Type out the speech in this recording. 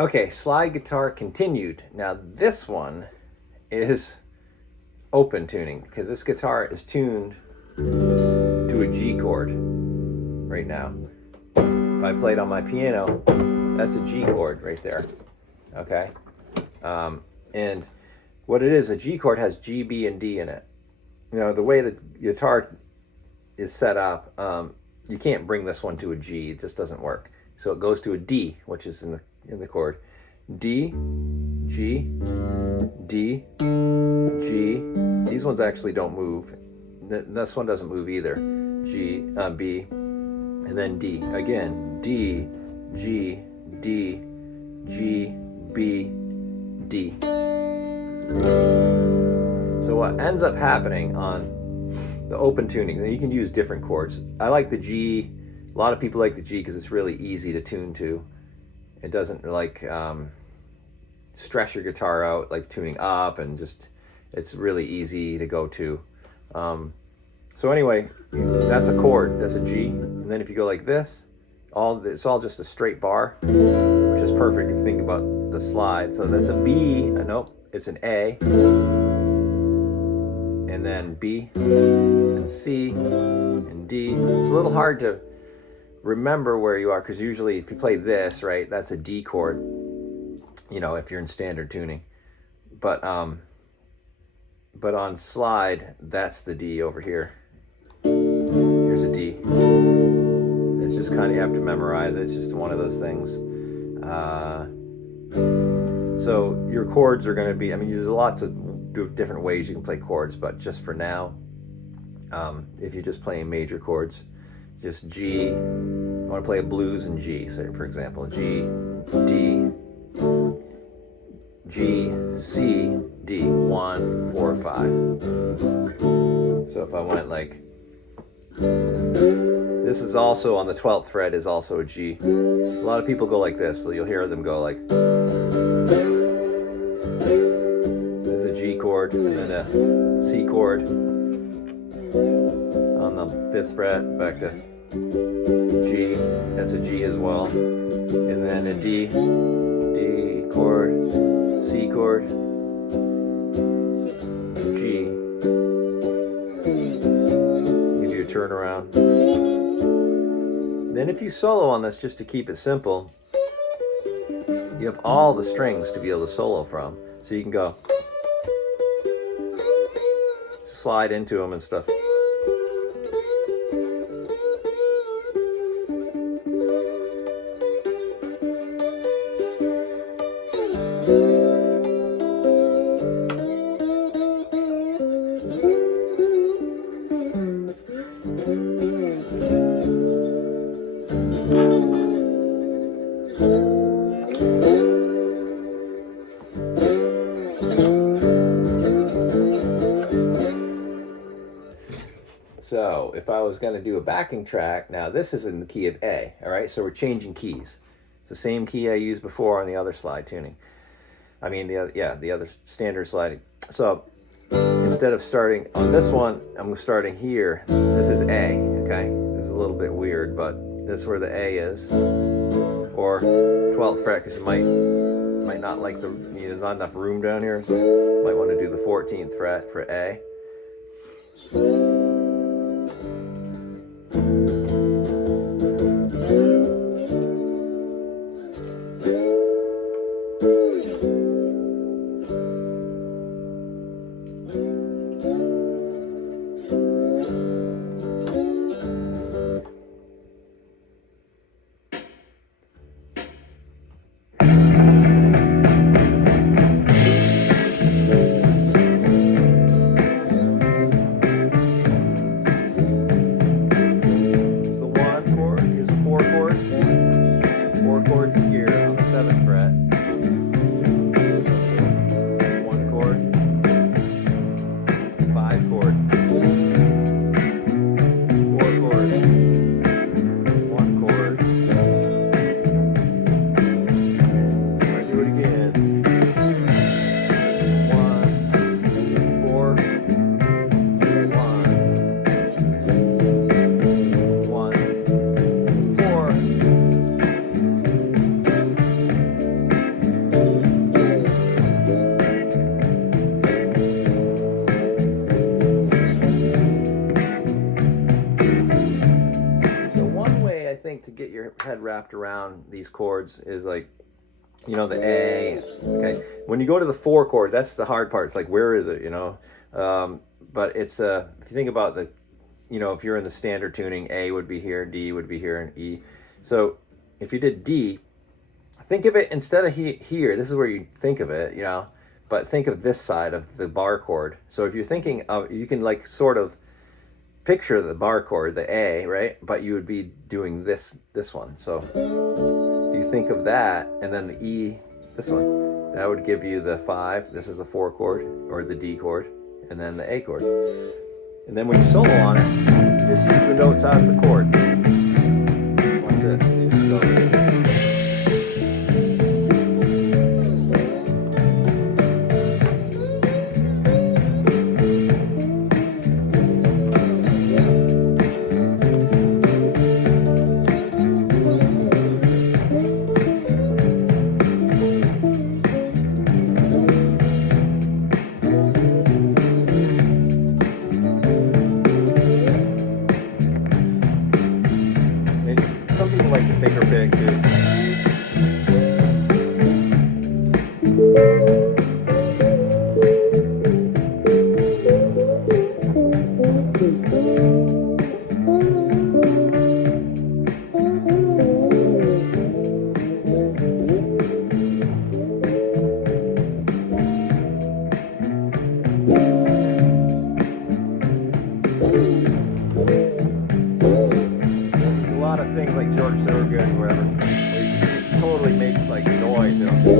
Okay, slide guitar continued. Now this one is open tuning because this guitar is tuned to a G chord right now. If I played on my piano, that's a G chord right there. Okay, and what it is, a G chord has G, B, and D in it. You know, the way the guitar is set up, you can't bring this one to a G. It just doesn't work. So it goes to a D, which is in the chord. D, G, D, G. These ones actually don't move. This one doesn't move either. G, B, and then D. Again, D, G, D, G, B, D. So what ends up happening on the open tuning, you can use different chords. I like the G. A lot of people like the G because it's really easy to tune to. It doesn't like stress your guitar out like tuning up, and just it's really easy to go to. So anyway, that's a chord. That's a G. And then if you go like this, it's all just a straight bar, which is perfect if you think about the slide. So that's a B. Nope, it's an A. And then B, and C, and D. It's a little hard to remember where you are because usually if you play this, right, that's a D chord, you know, if you're in standard tuning. But on slide, that's the D over here. Here's a D. It's just kind of, you have to memorize it. It's just one of those things. So your chords are going to be, I mean, there's lots of different ways you can play chords, but just for now, if you're just playing major chords, just G. You want to play a blues in G, say for example, G, D, G, C, D, 1, 4, 5. So if I went like, this is also on the 12th fret is also a G. A lot of people go like this, so you'll hear them go like, there's a G chord and then a C chord on the 5th fret, back to G, that's a G as well, and then a D, D chord, C chord, G. You do a turnaround. Then if you solo on this, just to keep it simple, you have all the strings to be able to solo from. So you can go slide into them and stuff. So if I was going to do a backing track, now this is in the key of A, all right? So we're changing keys. It's the same key I used before on the other slide tuning. I mean, the other standard sliding. So instead of starting on this one, I'm starting here. This is A, okay? This is a little bit weird, but this is where the A is. Or 12th fret, because you might not like there's not enough room down here, so you might want to do the 14th fret for A. head wrapped around these chords is like, you know, the A. Okay, when you go to the 4 chord, that's the hard part. It's like, where is it? You know, but it's if you think about the, you know, if you're in the standard tuning, A would be here, D would be here, and E. So if you did D, think of it instead of here. This is where you think of it, you know. But think of this side of the bar chord. So if you're thinking of, you can like sort of picture the bar chord, the A, right? But you would be doing this one. So you think of that, and then the E, this one, that would give you the 5. This is the 4 chord, or the D chord, and then the A chord. And then when you solo on it, just use the notes out of the chord. Watch this. You just go. Some people like to finger pick too. Things like George Thorogood or whatever, where you just totally make like noise, you know.